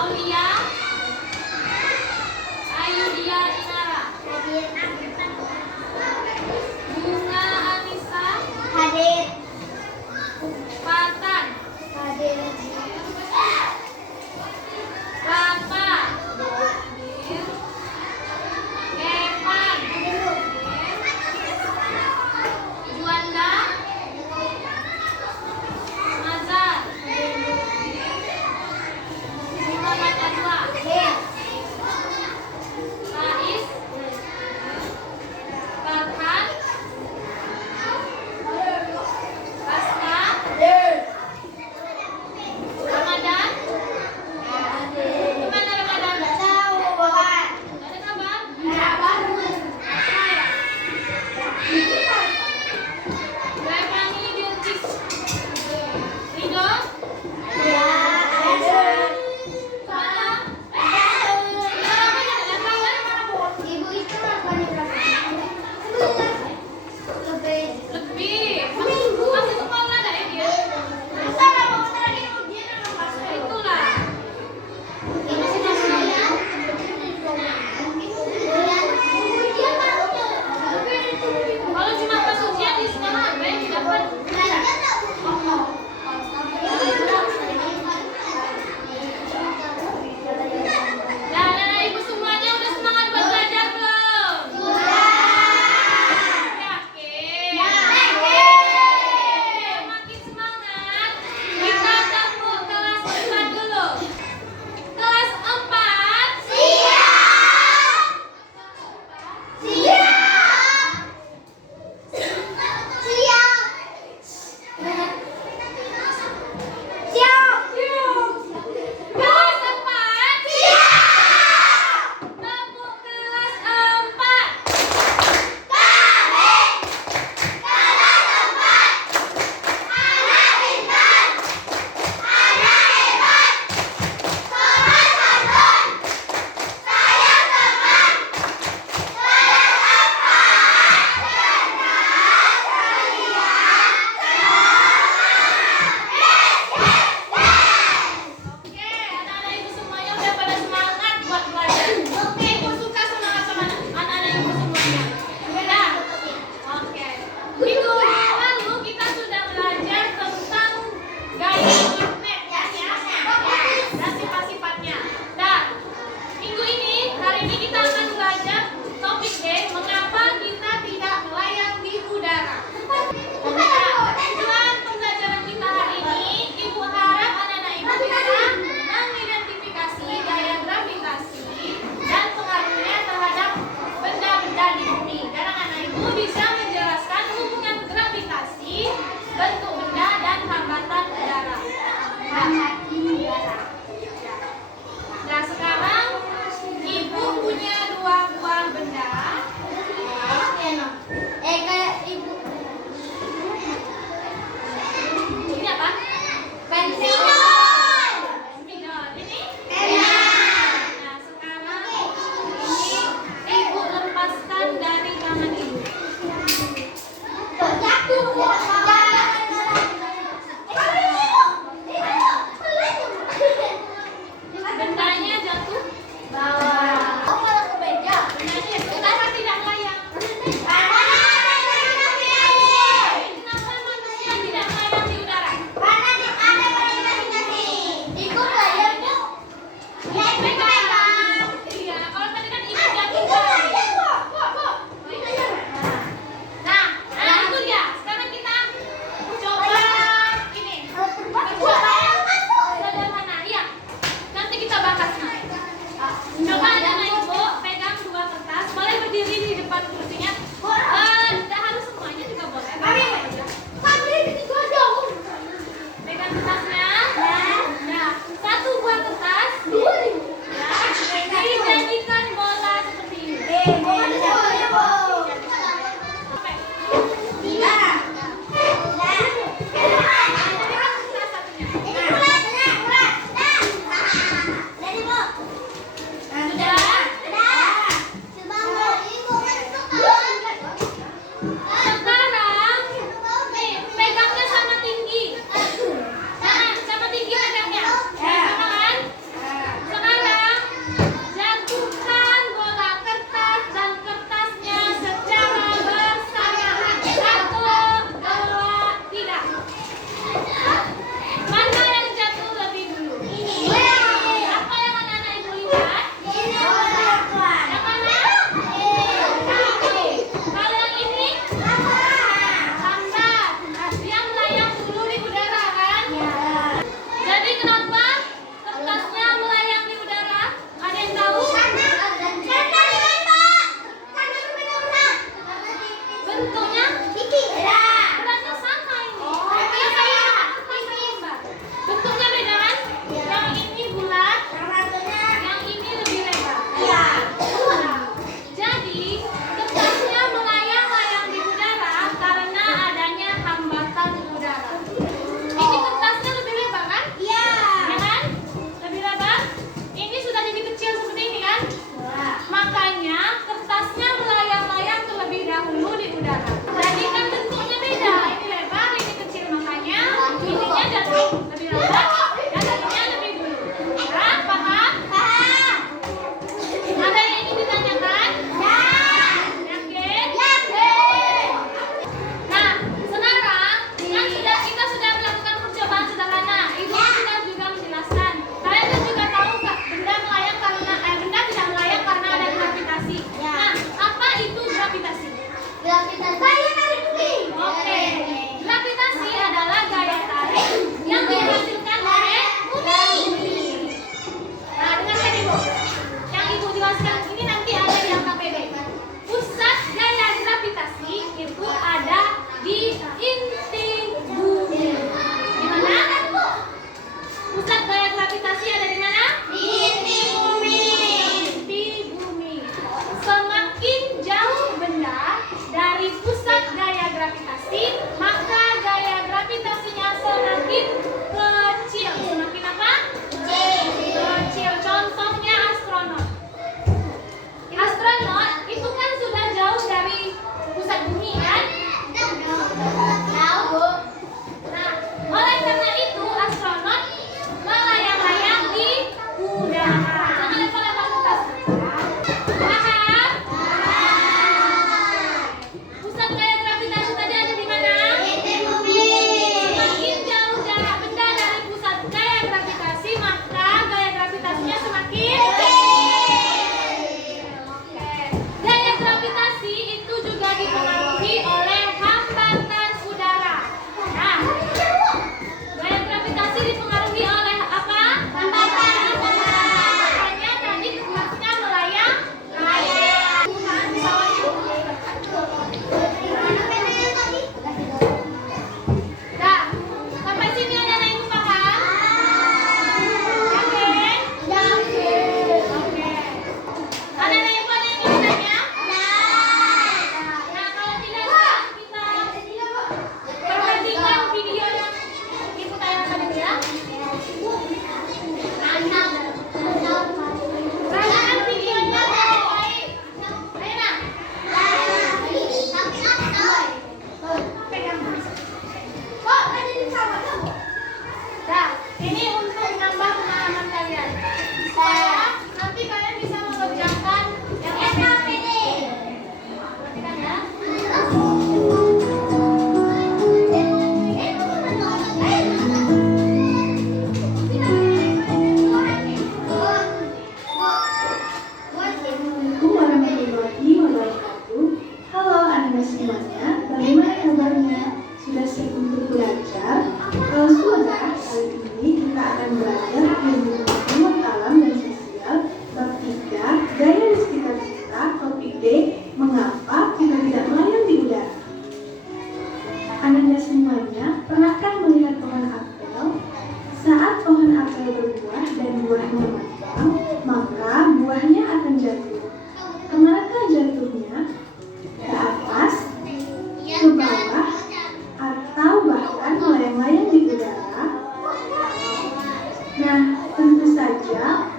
Aulia, Ayudia Inara, Bunga Anissa, Hadir. Fatan, Hadir. Rafa, Evan, Juanda, Mazar, Muhammad Adwa, Hadir. Faiz,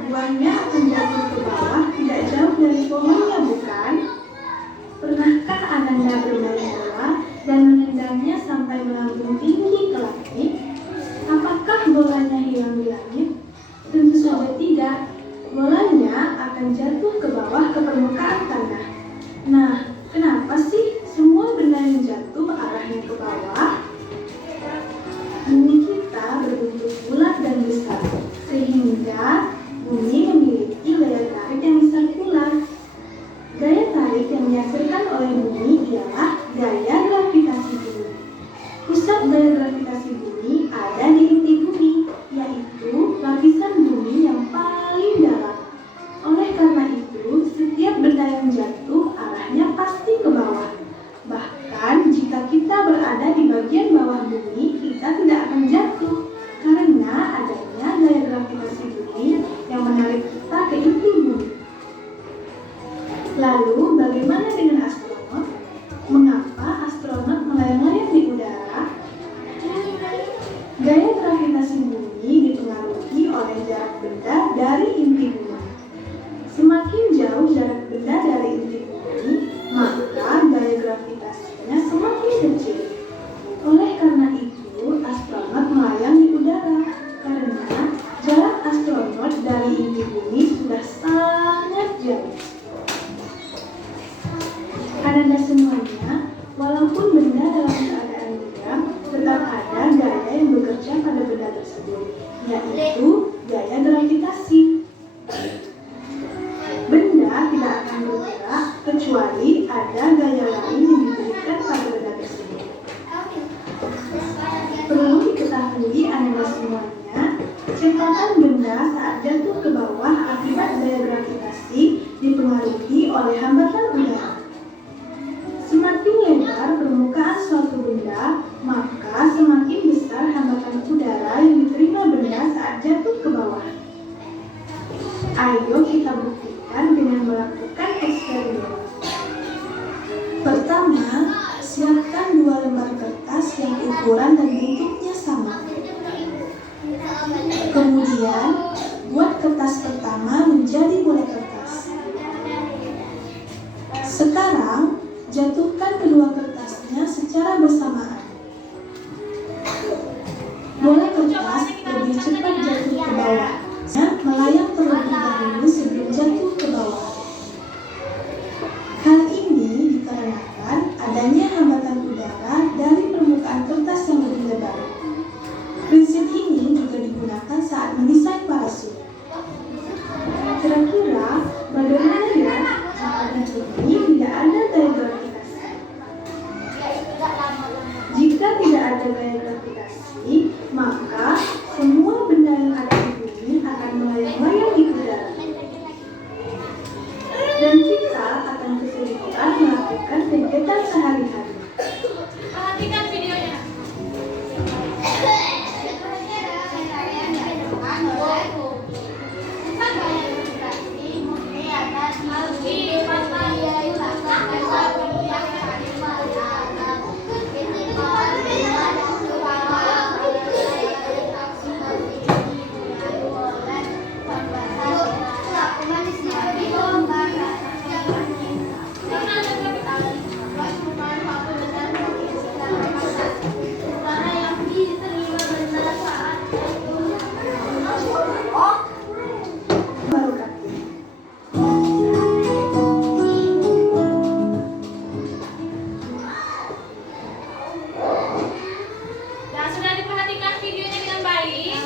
buahnya akan jatuh ke bawah tidak jauh dari pohonnya, bukan? Pernahkah Ananda bermain bola dan menendangnya sampai melambung tinggi ke langit? Apakah bolanya hilang di langit? Tentu saja tidak. Bolanya akan jatuh ke bawah ke permukaan tanah. Nah, kenapa sih semua benda yang jatuh arahnya ke bawah? Bumi kita berbentuk bulat dan besar, sehingga bumi memiliki gaya tarik yang sirkular. Gaya tarik yang dihasilkan oleh bumi ialah gaya gravitasi bumi. Pusat gaya gravitasi bumi ada di inti bumi, yaitu lapisan bumi yang paling dalam. Oleh karena itu, setiap benda yang jatuh arahnya pasti ke bawah. Bahkan jika kita berada di bagian bawah bumi, kita tidak akan jatuh karena adanya gaya gravitasi bumi yang menarik kita ke inti bumi. Lalu, bagaimana dengan astronot? Mengapa astronot melayang-layang di udara? Gaya gravitasi bumi dipengaruhi oleh jarak benda dari inti bumi. Semakin jauh jarak benda dari inti bumi, maka gaya gravitasinya semakin kecil. Oleh karena itu, astronot melayang di udara karena jarak astronot dari inti bumi sudah sangat jauh. Ananda semuanya, walaupun benda dalam keadaan diam, tetap ada gaya yang bekerja pada benda tersebut, yaitu gaya gravitasi. Benda tidak akan bergerak kecuali ada gaya lain yang diberikan pada benda tersebut. Perlu diketahui Ananda semuanya, cepatan benda saat jatuh ke bawah akibat gaya gravitasi dipengaruhi oleh hambatan udara. Semakin lebar permukaan suatu benda, maka semakin besar hambatan udara yang diterima benda saat jatuh ke bawah. Ayo kita buktikan dengan melakukan eksperimen. Pertama, siapkan 2 lembar kertas yang ukuran dan bentuknya sama. Kemudian, buat kertas pertama menjadi bola kertas. Sekarang, jatuhkan kedua kertasnya secara bersamaan. Bola kertas lebih cepat jatuh ke bawah, melayang terlebih dahulu sebelum jatuh ke bawah. Hal ini dikarenakan adanya hambatan udara dari permukaan kertas yang lebih lebar. Prinsip ini juga digunakan saat mendesain parasut. Kira-kira bagaimana ya jika di bumi tidak ada gaya gravitasi? Jika tidak ada gaya gravitasi, maka semua benda yang ada di bumi akan melayang-layang di udara. Dan kita akan kesulitan melakukan kegiatan sehari-hari. Perhatikan videonya. Dan sudah diperhatikan videonya dengan baik?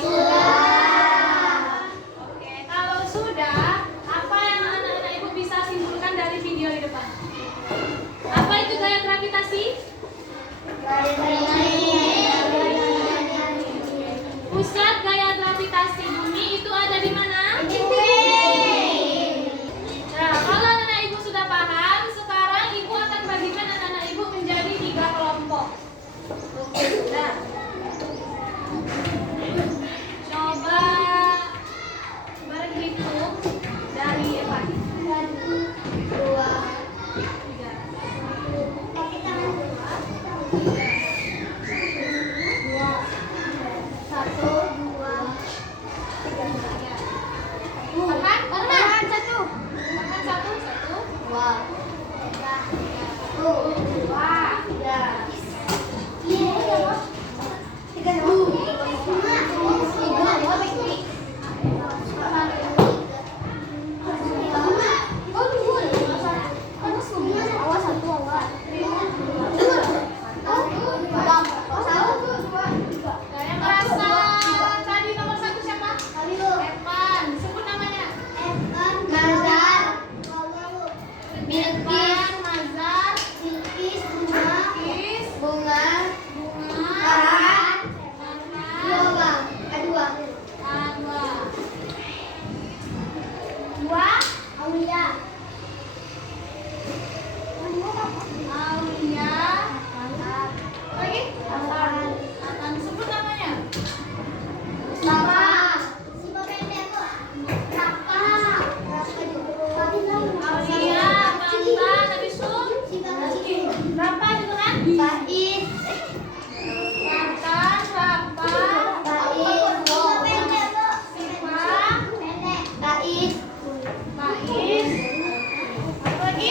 Oke, kalau sudah, apa yang anak-anak ibu bisa simpulkan dari video di depan? Apa itu gaya gravitasi? Pusat gaya gravitasi bumi itu ada di mana? Nah, kalau anak-anak ibu sudah paham, sekarang ibu akan bagikan anak-anak ibu menjadi 3 kelompok. Nah, coba berhitung dari 4, 2, 3. Farhan? Farhan satu. Farhan satu. Dua. Dua. Tiga. Tiga. Nah, yang merasa tadi nomor satu siapa? Evan. Sebut namanya. Evan, Mazhar, Kis, Bunga, Farhan, Adwa. Dua. Aulia. Lagi? Atan. Sebut namanya. Aulia, Mantan, habis itu Rafa gitu kan? Mantan, Rafa, Siva, Bais. Apa lagi?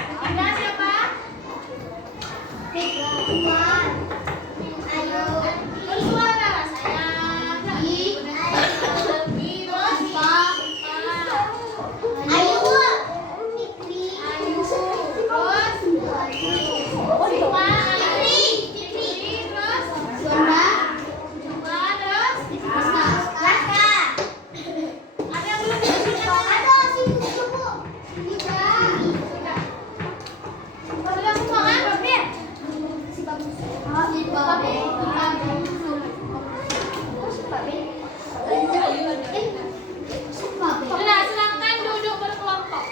Ketiga siapa? Bersuara sayang. Terus Ayu. Terus Siva, Fikri, terus Juga, terus ada yang belum disebutkan? Sudah semua kan? Sudah, silakan duduk berkelompok.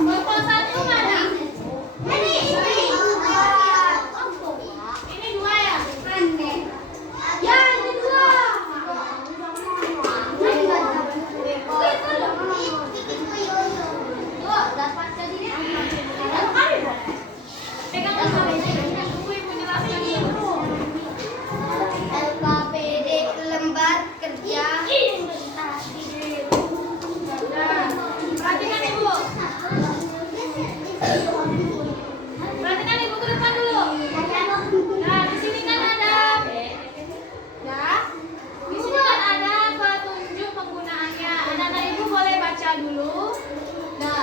Bapak satu mana? Ini dua ya? Pegang tunggu ibu jelaskan dulu. LKPD lembar kerja. Nah, perhatikan ibu. Perhatikan ibu ke depan dulu. Nah, di sini kan ada, ya, di sini kan ada petunjuk penggunaannya. Anak-anak ibu boleh baca dulu. Nah,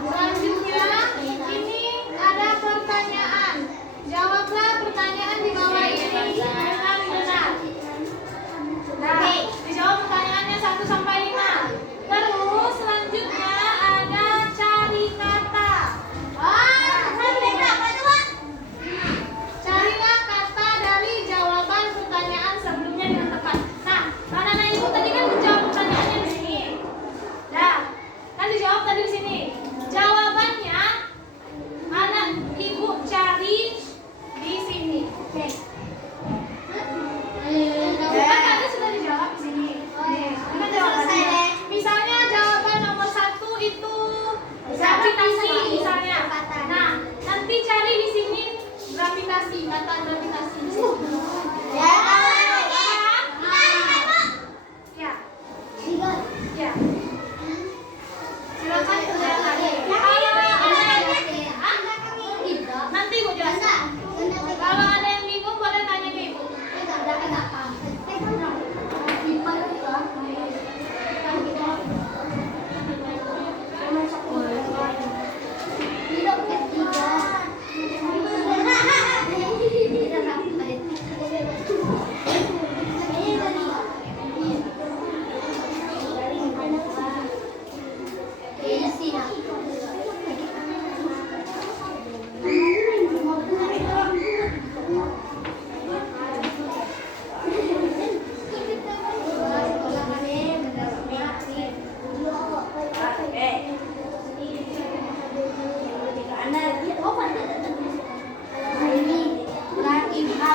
selanjutnya ini ada pertanyaan. Jawablah pertanyaan di bawah ini dengan benar. Nah, dijawab pertanyaannya 1 sampai 5. Terus selanjutnya ada cari kata. Carilah kata dari jawaban pertanyaan sebelumnya dengan tepat. Nah, anak-anak ibu tadi kan menjawab pertanyaannya di sini. Nah, kan dijawab tadi di sini. Jawabannya anak ibu cari di sini. Oke.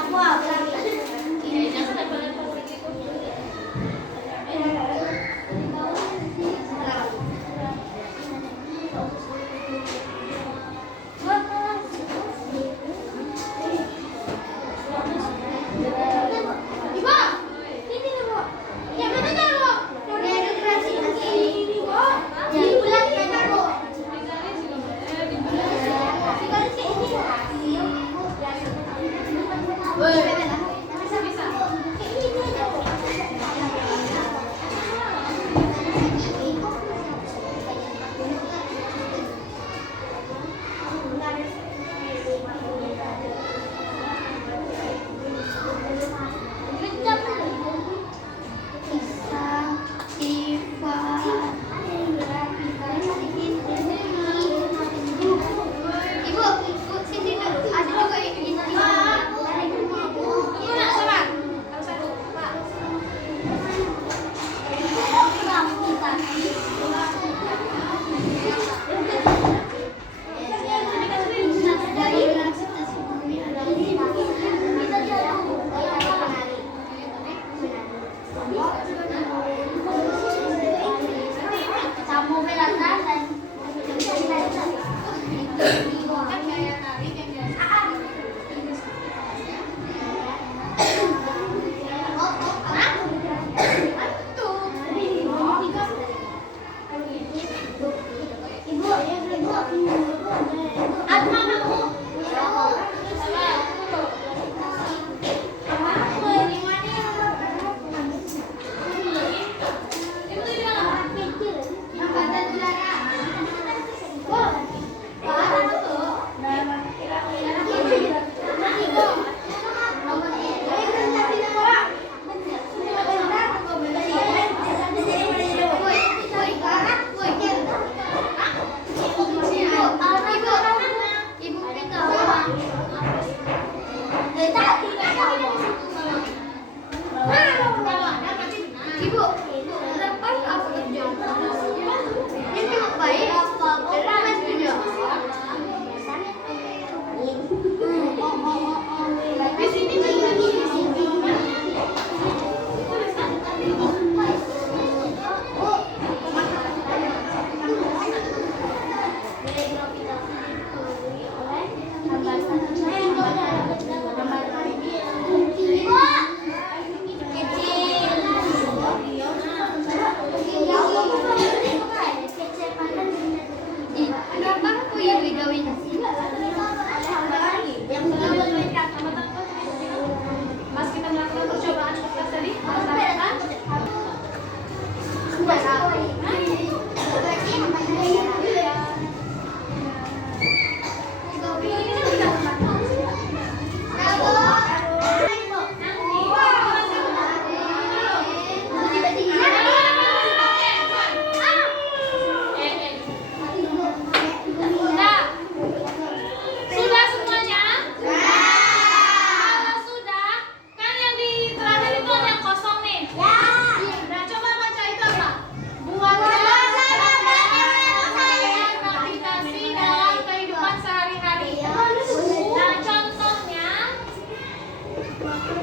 Jangan lempar-lempar begitu.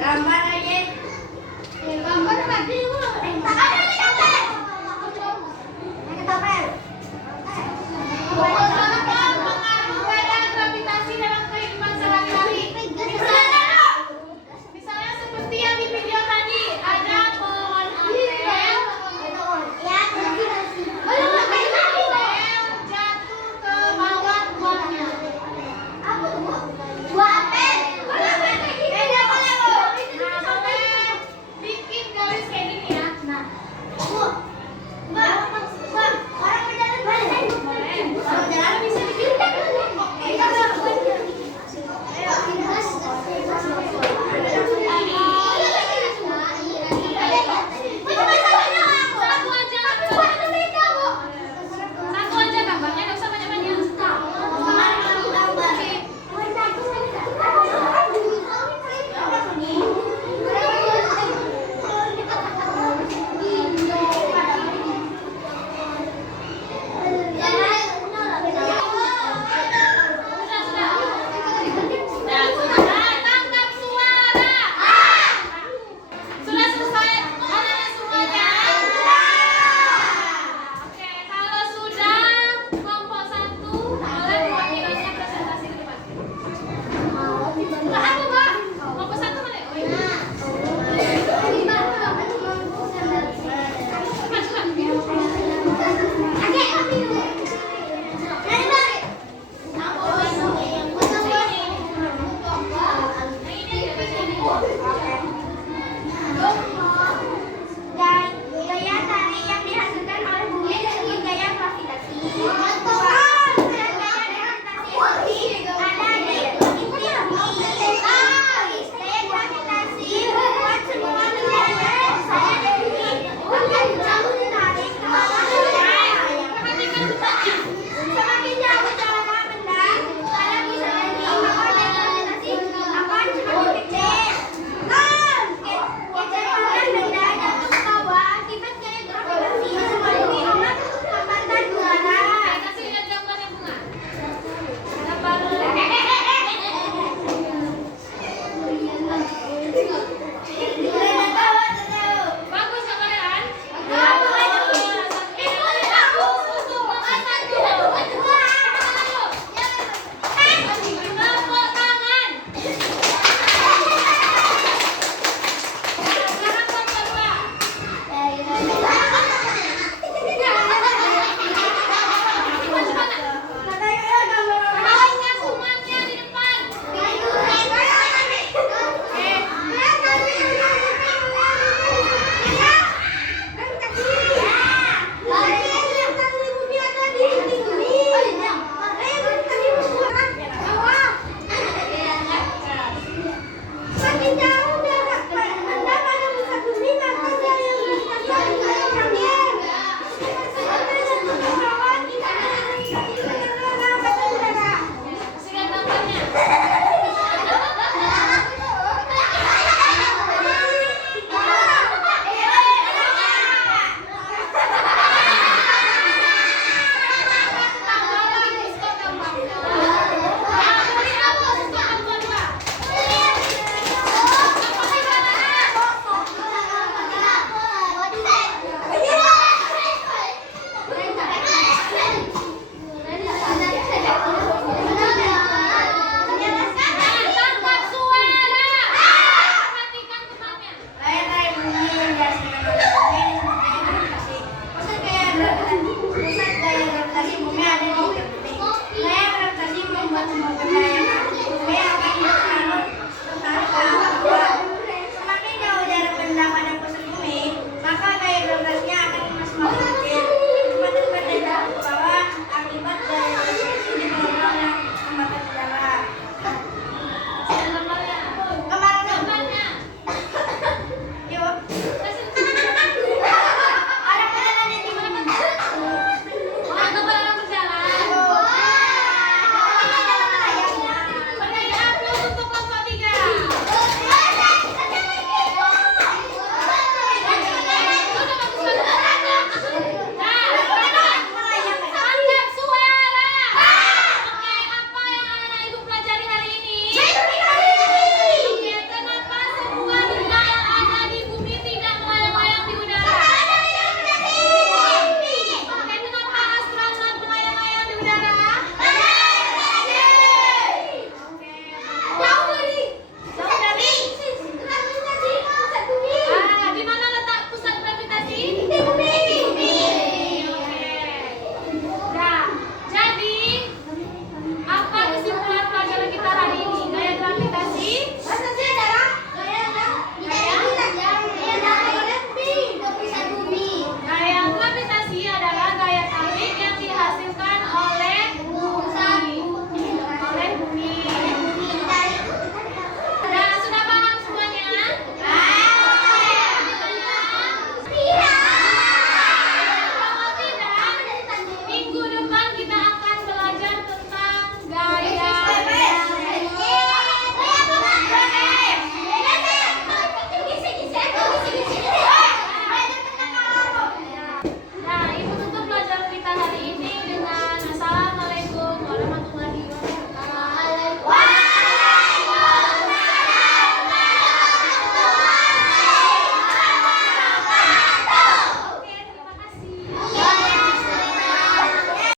Gambar lagi. Gambar lagi.